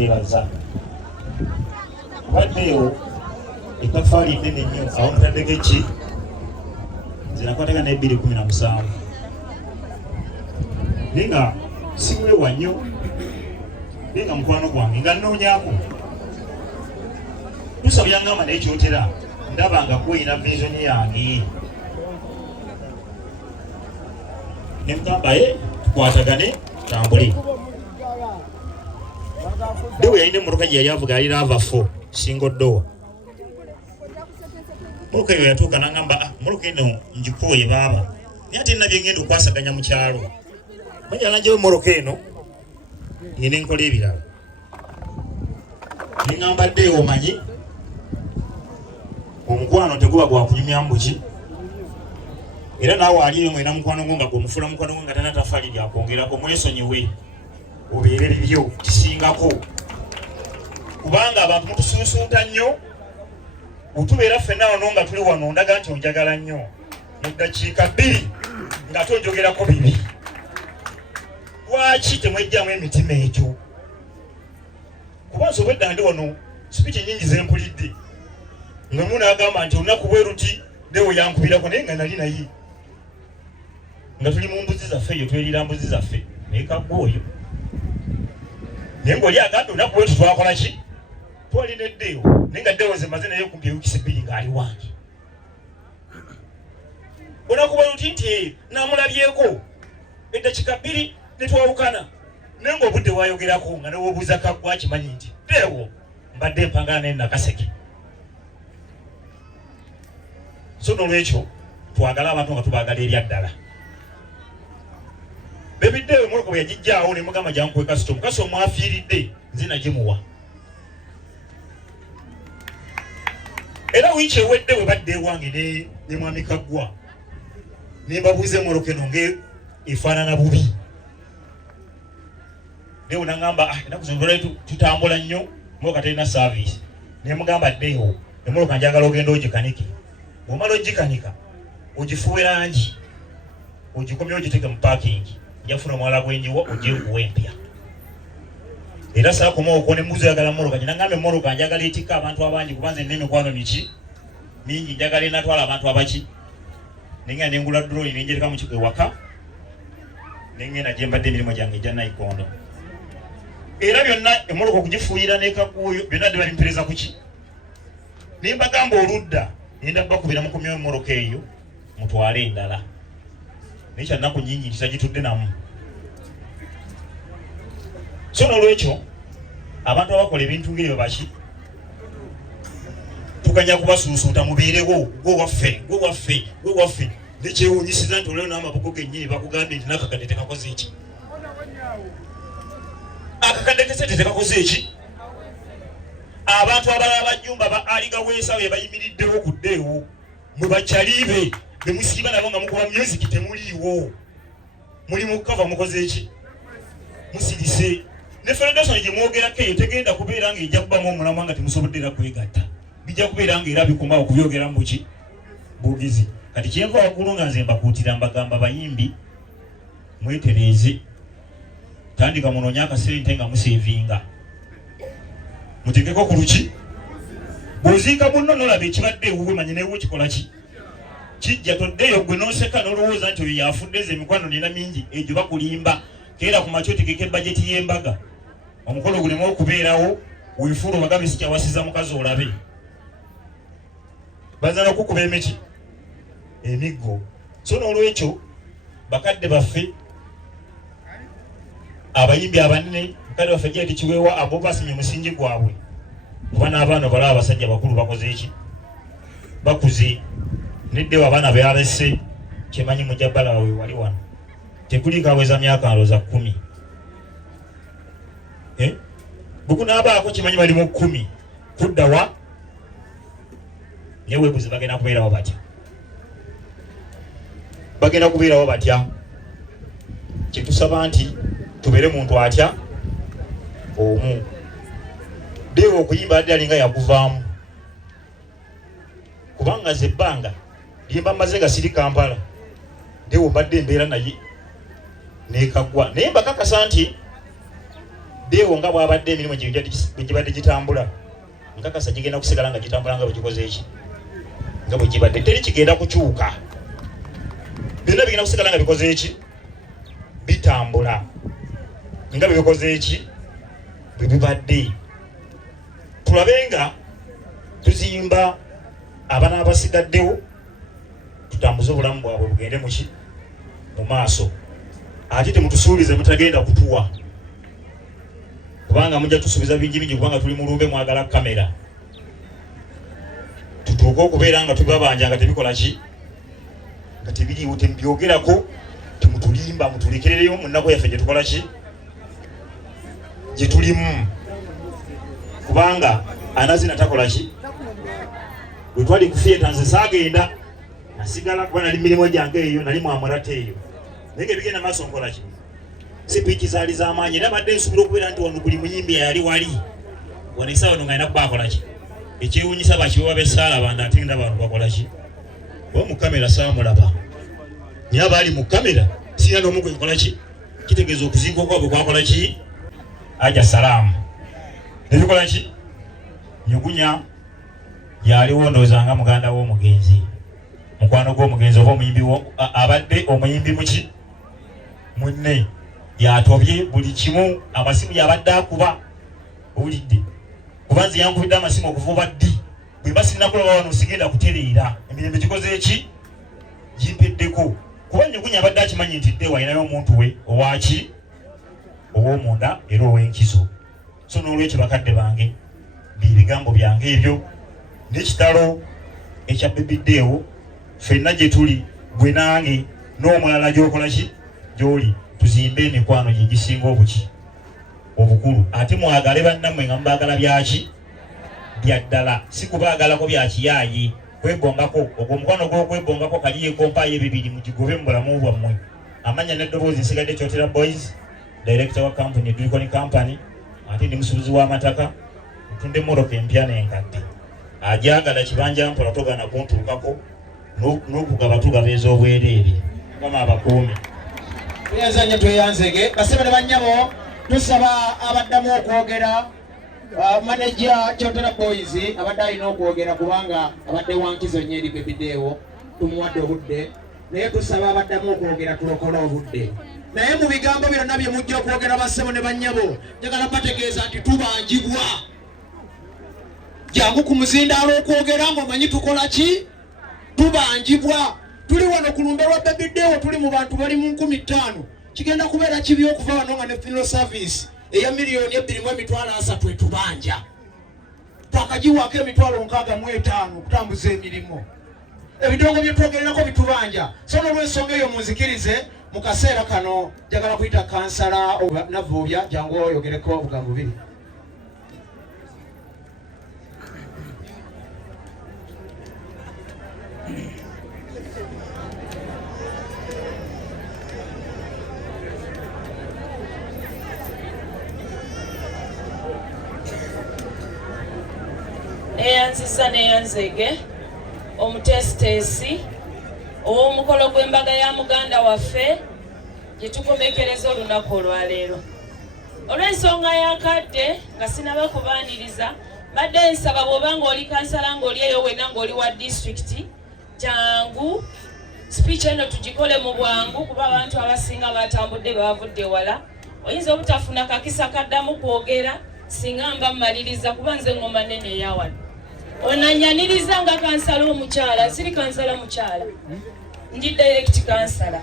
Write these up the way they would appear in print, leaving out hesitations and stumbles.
tubeeraza baddeyo etafaali nnene nnyo awo mutaddeko eki nze nakwataga ne 217 naye nga siweewa nnyo naye nga mukwano gwange nga nnoonyaako tusaba yaŋŋamba naye kyotera ndaba nga kuyina visioni yange ne mugamba tukwatagane tambule dewe yalina emmotoka gye yali avuga yali Lava 4 single door mmotoka eyo yatuuka n'aŋŋamba mmotoka eno ngikooye baaba naye ate nina bye ngenda okwasaganya mu kyalo manya lanjewo mmotoka eno yina enkola ebirala ne ŋŋamba ddeewo omanyi omukwano teguba gwa kunyumya mbuki era naawe aliyo mwena mukwano gwo nga gw'omufuula mukwano gwo nga tana tafaali lyakwongerako mwesonyiwe obeere bibyo kisingako kubanga abantu mutusuusuuta nnyo otubeera ffenna wano nga tuli wano ndaga nti onjagala nnyo mu ddakiika 2 nga tonjogerako bibi lwaki temwejjamu emitima egyo kuba nsobwedda ndi wano sipiki nnyingi zempulidde nga munaagamba nti olunaku bwe ruti dewo yankubirako naye nga nali naye nga tuli mu mbuzi zaffe eyo twerira mbuzi zaffe naye kaggwa oyo naye ng'oli agambye olunaku bwe tutwakola ki twalina eddeewo naye nga ddeewo zemaze naye kumpi ewikisi 2 ng'ali wange olunaku bwe ruti nti namulabyeko eddakiika 2 ne twawukana naye ng'obudde bwayogerako nga newobuuza kaggwa akimanyi nti ddeewo mbadde mpangana naye nakaseke so n'olwekyo twagala abantu nga tubaagala erya ddala bebiddeewo emmotoka bwe yagijjaawo ne mugamba jankuwe kasito mukasi omwafiiridde nze nagimuwa era wiiki ewedde bwe badde ewange ne mwami Kaggwa ne mbabuuza emmotoka eno ng'efaanana bubi neewo n'aŋŋamba ennaku zino tutambula nnyo mmotoka terina saaviisi ne mugamba ddeewo emmotoka njagala ogenda ogikanike bw'omala ogikanika ogifuwe langi ogikomye ogiteke mu paakingi njafuna omwala gwenjiwa ojje nkuwa empya era saakoma okwo ne mbuzi oyagala mmotoka gye naŋŋamba emmotoka njagala etikka abantu abangi kuba nze nina emikwano miki mingi njagala enatwala abantu abaki nengenda nengula drone nenjereka mu kigo ewaka nengenda gye mbadde emirimu gyange egya Nayikondo era byonna emmotoka okugifuuyira n'ekaguuyo byonna bali mpereza kuki naye mbagamba oludda yenda bakubira mukomyo emmotoka eyo mutwale endala naye kyannaku nyingi nti tagitudde namu so n'olwekyo abantu abakola ebintu ng'ebyo baki tuganya kubasuusuuta mubeerewo gwe waffe nekyewuunyisiza nti oleo n'amabugo gennyini bakugambye nti n'akakadde tekakoze eki akakadde kesente tekakoze eki abantu abalala bajjumba ba aligaweesa be bayimiriddewo ku ddeewo mwe bakyaliibe be musiiba nabo nga mukuba music temuliiwo muli mu kava mukoze eki musirise ne federation gye mwogerako eyo tegenda kubeera ng'ejja kubamu omulamwa nga temusobodde era kwegatta bijja kubeera ng'era bikomawo kubyogera muki bugizi kati kyenva waggulu nga nze mbakuutira mbagamba bayimbi mwetereeze tandika munoonya akasente nga museevinga mutegeko ku luki bw'oziika munno n'olaba ekibadde ewuwe manye neewo kikola ki kijja toddeeyo gwe n'oseka n'olowooza nti oyo yafudde ze emikwano nina mingi egyo bakulimba keera ku makyo otegeka ebbajeti y'embaga omukolo gulemu okubeerawo weefuula obagambe sikyawasiza mukazi olabe baza n'okukuba emeki emiggo so n'olwekyo bakadde baffe abayimbi abanene bakadde baffe gye tekiweewa abo basimye musingi gwabwe kuba n'abaana balaba abasajja bakulu bakoze eki bakuze neddewo abaana bealese kyemanyi mujabala we wali wano tekuli kaweza myaka aloza 10 bukunaabaako kimanyi bali mu 10 kudda wa naye weebuzi bagenda kubeerawo batya kyetusaba nti tubeere muntu atya omu deewo okuyimba adde alinga yakuvaamu kubanga ze ebbanga lyemba maze nga siri Kampala deewo mbadde embeera naye neekaggwa naye mbakakasa nti deewo nga bw'abadde emirimu gibadde gitambula nkakasa gigenda kusigala nga gitambula nga bwegikoze eki nga bwe gibadde teri kigenda kukyuka byonna bigenda kusigala nga bikoze eki bitambula nga bebikoze eki bwe bibadde tulabe nga tuzimba abaana abasigaddewo tutambuze obulamu bwabwe bugende muki mu maaso ate temutusuubize mutagenda kutuwa kubanga mujja tusuubiza bingi kubanga tuli mu lumbe mwagala kamera tutuuke okubeera nga tubabanja nga tebikola ki nga tebiriiwo temubyogerako temutulimba mutulekerereyo mu nnaku yaffe gye tukola ki gye tulimu kubanga anazina takola ki bwe twali ku theatre nze saagenda nasigala kuba nali mirimu gyange eyo nali mwamurate eyo naye nga ebigenda maaso nkola ki sipiiki zaali z'amaanyi era badde nsuubira okubeera nti wano buli muyimbi yali wali wano esaawa no nga alina kuba akola ki ekyewuunyisa bakiwewa b'essaalaba nti ate ndaba abantu bakola ki oba mu kamera saamulaba naye abaali mu kamera sirina n'omu gwe nkola ki kitegeeza okuziika okwabwe kwakola ki aja salaamu nebikola ki nyugunya yaliwo ndowooza nga muganda w'omugenzi mukwano gw'omugenzi oba omuyimbi abadde omuyimbi muki munne yatobye buli kimu amasimu yabadde akuba owulidde kuba nze yankubidde amasimu okuvuba ddi bwe mba sinnakulaba wano sigenda kutereera emirembe gikoze eki gimpeddeko kuba nyugunya abadde akimanyi nti dde walinayo omuntu we owaki ow'omunda era ow'enkizo so n'olwekyo bakadde bange bibigambo byange ebyo n'ekitalo ekya bebiddeewo ffenna gye tuli gwe nange n'omulala gy'okola ki gy'oli tuzimbe emikwano gye gisinga obuki obukulu ate mwagale bannammwe nga mubaagala byaki bya ddala si kubaagalako bya kiyaayi kwegongako ogwo omukwano gw'okwegongako kaliyeeko mpaayo ebibiri mugigobe mu bulamu bwammwe amanya n'eddoboozi nsigadde Kyotera Boys director wa company Glicon Company ate ndi musuubuzi w'amataka ntunda emmoroka empya n'enkadde ajagala kibanja mpola togana kuntuukako n'okugaba tugaba ez'obwereere kama abakuumi tweyanzanye tweyanzege basebere bannyabo tusaba abaddamu okwogera manager Kyotera Boys abadde alina okwogera kubanga abadde wankizo nnyo eri bebideewo tumuwadde obudde naye tusaba abaddamu okwogera tulokola obudde naye mu bigambo byonna bye mujja okwogera bassebo ne bannyabo njagala bategeeza nti tubanjibwa jangu ku muzindaalo okwogera ng'omanyi tukola ki tubanjibwa tuli wano ku lumbe lwa bebideewo tuli mu bantu bali mu 15,000 kigenda kubeera kibi okuva wano nga ne funeral service eya $2,300,000 etubanja twakagiwaako $65,000 okutambuza emirimu ebidongo bye twogererako bitubanja so n'olw'ensonga eyo munzikirize mu kaseera kano njagala kuyita kansala Navubya jangu oyogereko obugambo bubiri. Eyanzisa neyanzege omutesitesi ow'omukolo gw'embaga ya muganda waffe gye tukomekereza olunaku olwaleero olw'ensonga yakadde nga sinaba kubaaniriza badde nsaba bw'oba ng'oli kansala ng'oli eyo wena ng'oli wa disitulikiti jangu speech eno tugikole mu bwangu kuba abantu abasinga batambudde bavudde wala oyinza obutafuna kakisa kaddamu kwogera singa mba mmaliriza kuba nze ngoma nnene eyawano onanyaniriza nga kansala omukyala siri kansala mukyala ndi direct kansala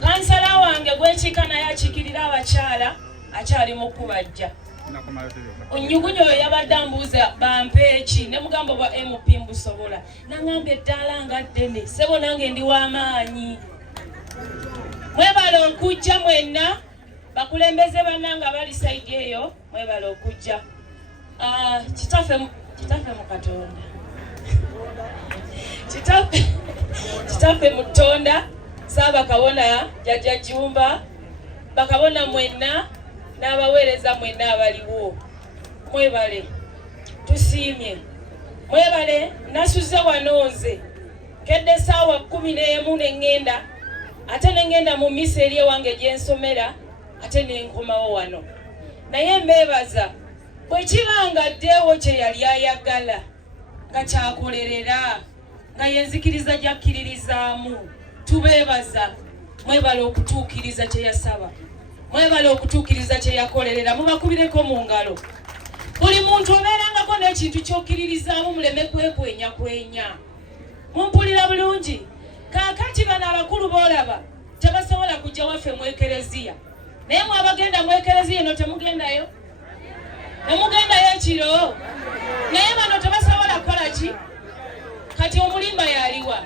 kansala wange gwekiika naye akiikirira abakyala akyali mu kubajja onyugunyo oyo yabadde ambuuza bampeeki ne mugambo bwa MP mbusobola nangambye eddaala nga ddene sebo nange ndi w'amaanyi mwebala okujja mwenna bakulembeze bannanga bali saidi eyo mwebala okujja kitaffe mu Katonda kitaffe mu Tonda Ssaabakabona Jjajja Jjumba bakabona mwenna n'abaweereza mwenna abaliwo mwebale tusiimye mwebale nasuze wano nze kedde essaawa 11 n'engenda ate n'engenda mu misa eri ewange gye nsomera ate n'enkomawo wano naye mbeebaza bwe kibanga ddeewo kye yali ayagala nga kyakolerera nga yenzikiriza gyakkiririzaamu tubeebaza mwebala okutuukiriza kye yasaba mwebala okutuukiriza kye yakolerera mubakubireko mu ngalo buli muntu obeerangako n'ekintu ky'okkiririzaamu muleme kwekwenyakwenya mumpulira bulungi kaakati bano abakulu boolaba tebasobola kujja waffe mu ekereziya naye mwabagenda mu ekereziya eno temugendayo nemugendayo ekiro naye bano tebasobola kukola ki kati omulimba yaliwa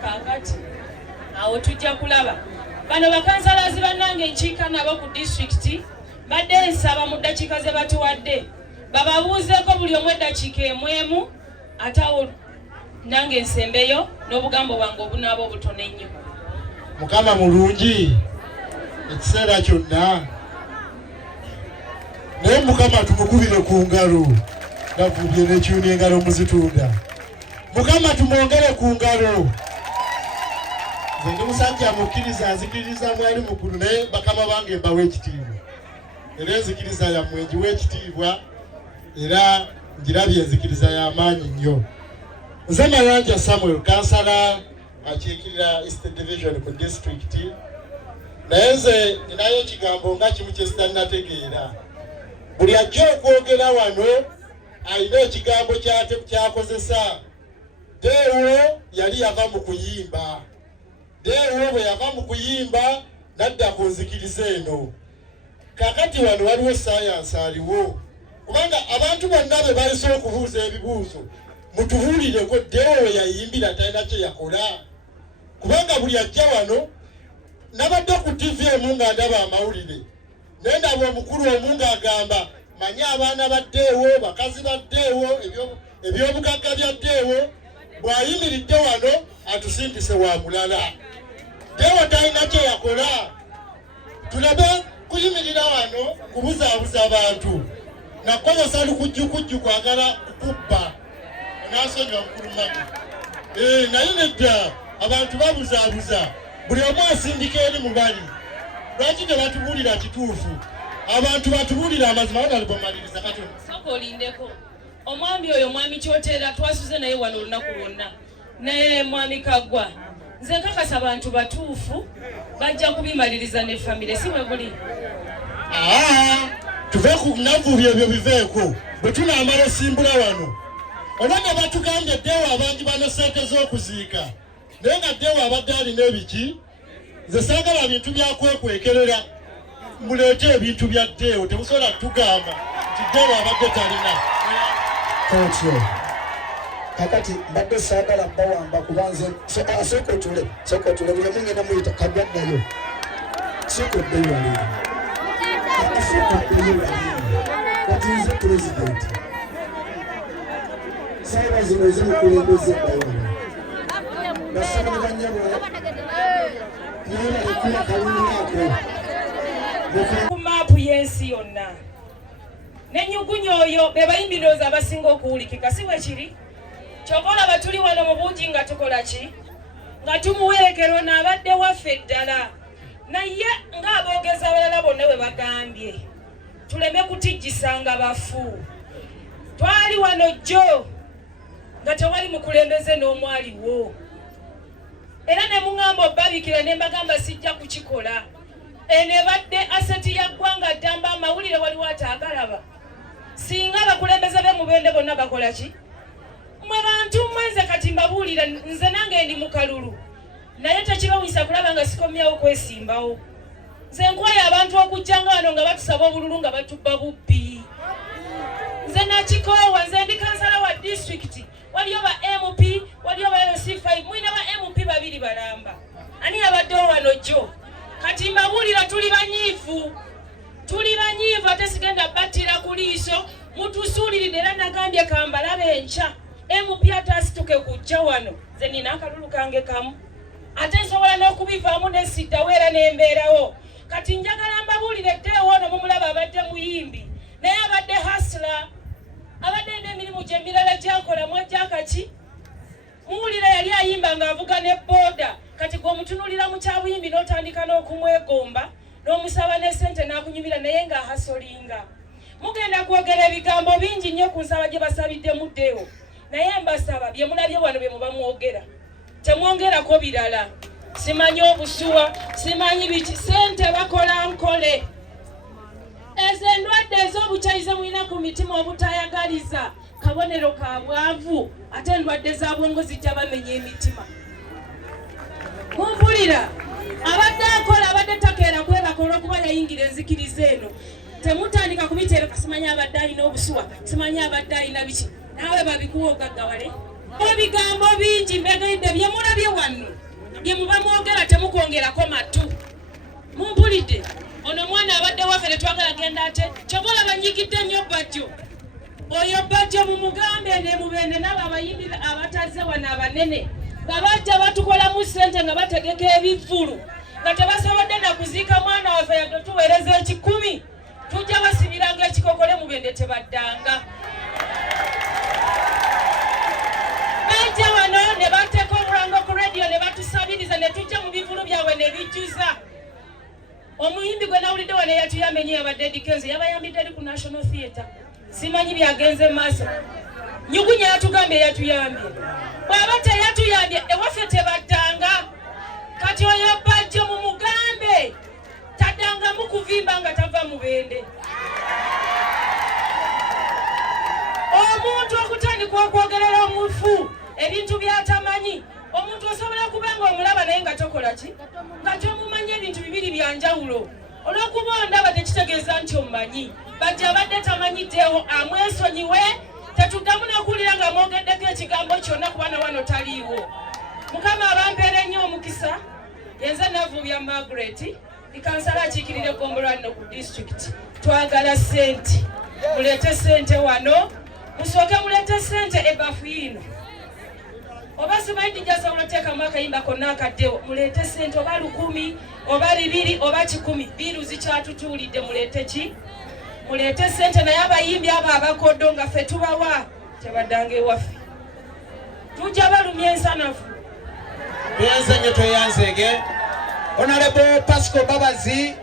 kaakati awo tujja kulaba bano bakansalazi bannange nkiika nabo ku disitulikiti badde nsaba mu ddakiika ze batuwadde bababuuzeeko buli omu eddakiika emwemu ate awo nange nsembeyo n'obugambo bwange obunaaba obutono ennyo. Mukama mulungi ekiseera kyonna naye Mukama tumukubire ku ngalo navubye n'ekyuni engalo muzitunda. Mukama tumwongere ku ngalo. Nze ndi musajja mukkiriza nzikiriza mwali mukulu naye bakama bange mbawa ekitiibwa era enzikiriza yammwe ngiwa ekitiibwa era ngirabye enzikiriza y'amaanyi nnyo. Nze Mayanja Samuel kansala akiikirira East Division ku district naye nze ninayo ekigambo nga kimu kye sitannategeera. Buli ajja okwogera wano alina ekigambo kyakozesa. Deewo yali yava mu kuyimba. Deewo bwe yava mu kuyimba nadda ku nzikiriza eno. Kakati wano waliwo sayansi aliwo kubanga abantu bonna be balese okubuuza ebibuuzo mutubuulireko Deewo yayimbira talina kye yakola kubanga buli ajja wano nabadde ku TV emu nga ndaba amawulire nendaba omukulu omu ng'agamba manyi abaana ba Deewo bakazi ba Deewo ebyobugagga bya Deewo bw'ayimiridde wano atusindise wa mulala. Deewo talina kye yakola. Tulabe kuyimirira wano kubuzaabuza abantu nakozesa lukujjukujju kwagala kukubba nasonyiwa mukulu magi naye nedda abantu babuzaabuza buli omu asindika eri mu bali. Lwaki tebatubuulira kituufu? Abantu batubuulira amazima agalibomaliriza katono sooka olindeko omwami oyo mwami Kyoteera twasuze naye wano olunaku lwonna naye mwami Kaggwa nze nkakasa abantu batuufu bajja kubimaliriza ne famire si bwe buli. Tuve ku navubi ebyo biveeko bwe tunaamala osimbula wano oba nga batugambye Deewo abangi bano ssente z'okuziika naye nga Deewo abadde alina ebiki. Nze saagala bintu byakwekwekerera muleete ebintu bya Deewo temusobola tugamba nti Deewo abadde talina. Kakati mbadde saagala bawamba kubanze sooka otule buli omu ngenda muyita Kaggwaddayo sooka oddeyo waleero sooka oddeyo waleero kati nze pulezidenti saaba zino ezimukulembeze eddayo wano basaba ne bannyabo naye balekula kalungi ako ku maapu y'ensi yonna n'ennyugunya oyo be bayimbi ndowooza abasinga okuwulikika si bwe kiri. Kyova olaba tuli wano mu bungi nga tukola ki nga tumuwerekera ono abadde waffe ddala naye ng'aboogeza abalala bonna bwe bagambye tuleme kutijjisanga bafu. Twali wano jjo nga tewali mukulembeze n'omwaliwo era ne muŋŋamba obbabikira ne mbagamba sijja kukikola. Eno ebadde aseti ya ggwanga ddamba amawulire waliwo ataagalaba singa abakulembeze be mubende bonna bakola ki. Mwe bantu mwenze kati mbabuulira nze nange ndi mu kalulu naye tekibawisa kulaba nga sikomyawo kwesimbawo. Nze nkwaye abantu okujjanga wano nga batusaba obululu nga batubba bubbi. Nze nakikoowa nze ndi kansala wa disitulikiti waliyo ba MP waliyo ba LC5 mwina ba MP babiri balamba ani abaddewo wano jjo. Kati mbabuulira tuli banyiivu ate sigenda battira ku liiso mutusuuliridde era nagambye kambalabe enkya MP atasituke kujja wano nze nina akalulu kange kamu ate nsobola n'okubivaamu nesiddawo era n'embeerawo. Kati njagala mbabuulire Deewo ono mumulaba abadde muyimbi naye abadde hasla abadde n'emirimu gyemirala gyakolamu egyakaki. Muwulira yali ayimba ng'avuga ne booda kati gwe omutunuulira mu kyabuyimbi n'otandika n'okumwegomba n'omusaba ne ssente n'akunyumira naye nga ahasolinga. Mugenda kwogera ebigambo bingi nnyo ku nsaba gye basabidde muddeewo, naye mbasaba bye mulabye wano bye muba mwogera temwongerako birala. Simanyi obusuwa, simanyi biki, ssente bakola nkole. Ezo endwadde ez'obukyayize mulina ku mitima obutayagaliza kabonero ka bwavu, ate endwadde za bwongo zijja bamenya emitima. Mumpulira abadde akola abadde takeera kwebaka olw'okuba yayingira enzikiriza eno. Temutandika kubiteereka simanyi abadde alina obusuwa, simanyi abadde alina biki, naawe babikuwa ogaggawale. Ebigambo bingi mbegayidde bye mulabye wano bye muba mwogera temukwongerako matu. Mumpulidde ono mwana abadde waffe tetwagala genda ate kyobola banyigidde nnyo bajjo. Oyo bajjo mumugambe ne mubende n'abo abayimbi abatazze wano abanene babajja batukolamu ssente nga bategeka ebivvulu nga tebasobodde na kuziika mwana waffe yadde tuweereza 10,000 tujja basibiranga ekikokole mubende tebaddanga. Bajja wano ne bateeka omulango ku radio ne batusabiriza ne tujja mu bivulu byabwe ne bijjuza. Omuyimbi gwe nawulidde wano eyatuyambye nnyo yabadde Dikenzo yabayambidde eri ku National Theatre. Simanyi byagenze maaso. Nyugunya yatugambye yatuyambye. Bw'aba teyatuyambye ewaffe tebaddanga. Kati oyo bajjo mu mugambe taddangamu kuvimba nga tava mu bende. Omuntu okutandika okwogerera omufu ebintu byatamanyi. Omuntu osobola okuba nga omulaba naye nga tokola ki? Nga tomumanyi ebintu bibiri bya njawulo. Olw'okuba ondaba tekitegeeza nti omumanyi. Bajja abadde tamanyiddeewo amwesonyiwe tetuddamu n'okuwulira nga mwogeddeko ekigambo kyonna kubana wano taliiwo. Mukama abampeera ennyo omukisa yenze navuubya Margaret ikansala akiikirira eggombolola lino ku disitulikiti. Twagala ssente, muleete ssente wano, musooke muleete ssente ebbafu yino. Oba simanyi jasobola oteekamu akayimba konna akaddewo, muleete ssente oba 1,000 oba 200 oba 100 biiru zikyatutuulidde muleete ki? Muleete ssente naye abayimbi abo abakoddo nga ffe tubawa tebaddanga ewaffe. Tujja balumya ensanafu. Tuyanze nnyo tweyanzeege. Honorable Pasco Babazi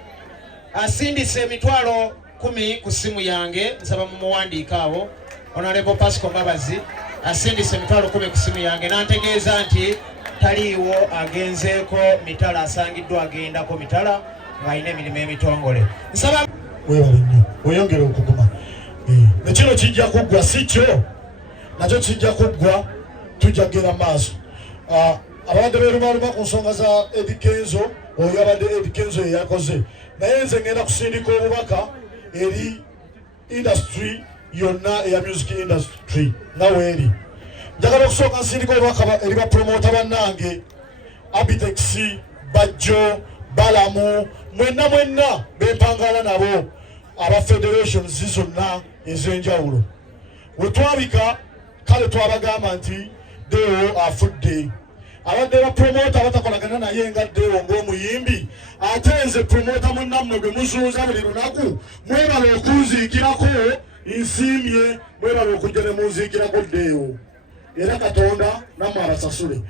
asindise emitwalo 10 ku ssimu yange, nsaba mumuwandiika awo. Honorable Pasco Babazi asindise emitwalo 10 ku ssimu yange n'antegeeza nti taliiwo agenzeeko mitala, asangiddwa agendako mitala ng'alina emirimu emitongole. Nsaba webale nnyo oyongere okuguma. Nekino kijja kuggwa si kyo, nakyo kijja kuggwa, tujja kgera maaso. Abadde beerumaluma ku nsonga za Eddie Kenzo, oyo abadde Eddie Kenzo ye yakoze. Naye nze ngenda kusindika obubaka eri industry yonna eya music industry nga weeri. Njagala okusooka nsindika obubaka eri bapromota bannange Abitex, Bajjo, Balamu, mwenna bempangala nabo aba federations zonna ez'enjawulo. We twabika kale twabagamba nti Deo afudde. Abadde bapromota abatakolagana naye nga Deo ng'omuyimbi, ate nze promota munnammwe gwe muzuuza buli lunaku, mwebale okunziikirako nsiimye, mwebale okujja ne munziikirako Deo. Era Katonda nammwe abasasule.